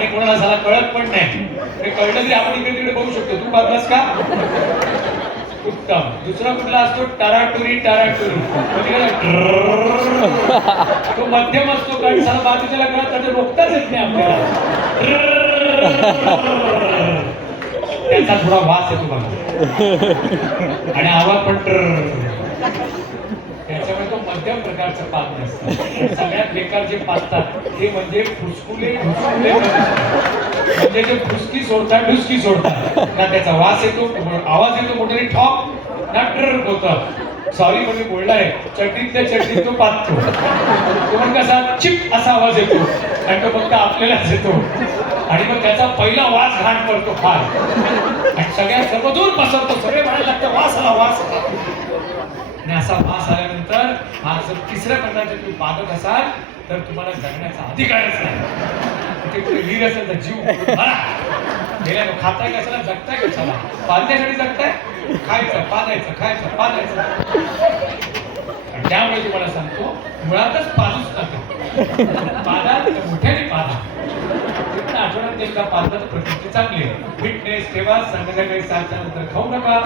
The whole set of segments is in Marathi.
आणि कोणाला झाला कळत पण नाही. हे कळलं तरी आपण इकडे तिकडे बघू शकतो. तू पाहतलास का? उत्तम. दुसरा कुठला असतो? टराटुरी टराटुरी. तो मध्यम असतो, कारण साला बाजूच्याला कळत त्याचं रोखताच येत नाही आपल्याला. त्याचा थोडा वास येतो बघा आणि आवाज पण त्याच्यामुळे तो मध्यम प्रकारचं पात असतं. सगळ्यात बेकार जे पाचतात ते म्हणजे फुसकुले ढुसकुले, म्हणजे जे फुसकी सोडतात ढुसकी सोडतात ना. त्याचा वास येतो, आवाज येतो, मोठ्याने ठॉक ना ट्र होतं. सॉरी पण मी बोललाय, चटणीतल्या चटणीत तो पाचतो. तो पण कसा चिप असा आवाज येतो आणि तो फक्त आपल्यालाच येतो आणि मग त्याचा पहिला वास घाण पडतो फार आणि सगळ्या सर्वदूर पसरतो. सगळे म्हणायला लागतं वास आला वास आला. आणि असा वास आल्यानंतर हा जर तिसऱ्या प्रकारचे तुम्ही पाहत असाल तर तुम्हाला जगण्याचा अधिकारच नाही. ते कुठे वीर असेल तर जीव मारा. गेल्या खाताय कशाला, जगताय कशाला? पालण्यासाठी जगताय, खायचं पाजायचं, खायचं पाजायचं. आणि त्यामुळे तुम्हाला सांगतो, मुळातच पाजूच नका. पादा मोठ्याने पादा. पण आठवड्यात एकदा पाजलं तर प्रकृती चांगली आहे. फिटनेस ठेवा. संध्याकाळी 7च्या नंतर खाऊ नका.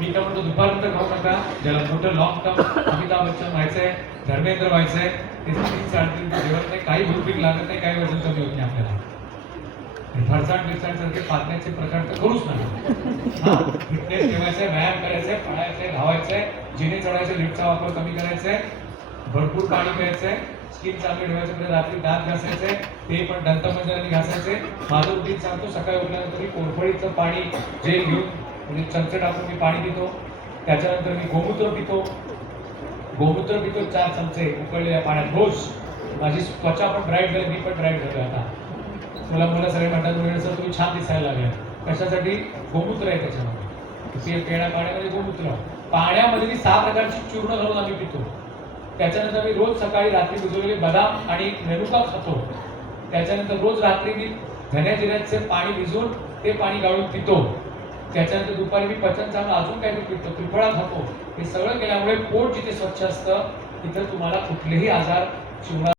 मी काय म्हणतो, दुपारनंतर खाऊ नका. ज्याला मोठं लॉंग टर्म अमिताभ बच्चन व्हायचंय, धर्मेंद्र व्हायचंय, ते 3-3 जेवत नाही, काही भूक लागत नाही, काही वजन कमी होत नाही आपल्याला. फरसाण बिरसाण सारखे पाजण्याचे प्रकार तर करूच नका. फिटनेस ठेवायचंय, व्यायाम करायचंय, पळायचंय, धावायचंय, जिने चढायचे, लिफ्टचा वापर कमी करायचंय, भरपूर पाणी प्यायचंय, स्किन चांगली ठेवायचं, रात्री दात घासायचे, ते पण दंतमंजनाने घासायचे. माझं रुटीन सांगतो, सकाळी उठल्यानंतर मी कोरफडीचं पाणी जे घेऊन म्हणजे चमचे टाकून मी पाणी पितो. त्याच्यानंतर मी गोमूत्र पितो. 4 चमचे उकळलेल्या पाण्यात रोज. माझी त्वचा पण ब्राईट झाली, मी पण ब्राईट झालो आता. मला सगळे म्हणतात, सर तुम्ही छान दिसायला लागले. कशासाठी? गोमूत्र आहे त्याच्यामध्ये. पेढा पाण्यामध्ये गोमूत्र. पाण्यामध्ये मी 6 प्रकारची चूर्ण घालून आम्ही पितो. त्याच्यानंतर मी रोज सकाळी रात्री भिजवलेले बदाम आणि मेनुका खातो. त्याच्यानंतर रोज रात्री मी धन्या जिऱ्याचे पाणी भिजवून ते पाणी गाळून पितो. त्याच्यानंतर दुपारी मी पचन चांगलं अजून काही पितो, त्रिफळा खातो. हे सगळं केल्यामुळे पोट जिथे स्वच्छ असतं तिथं तुम्हाला कुठलेही आजार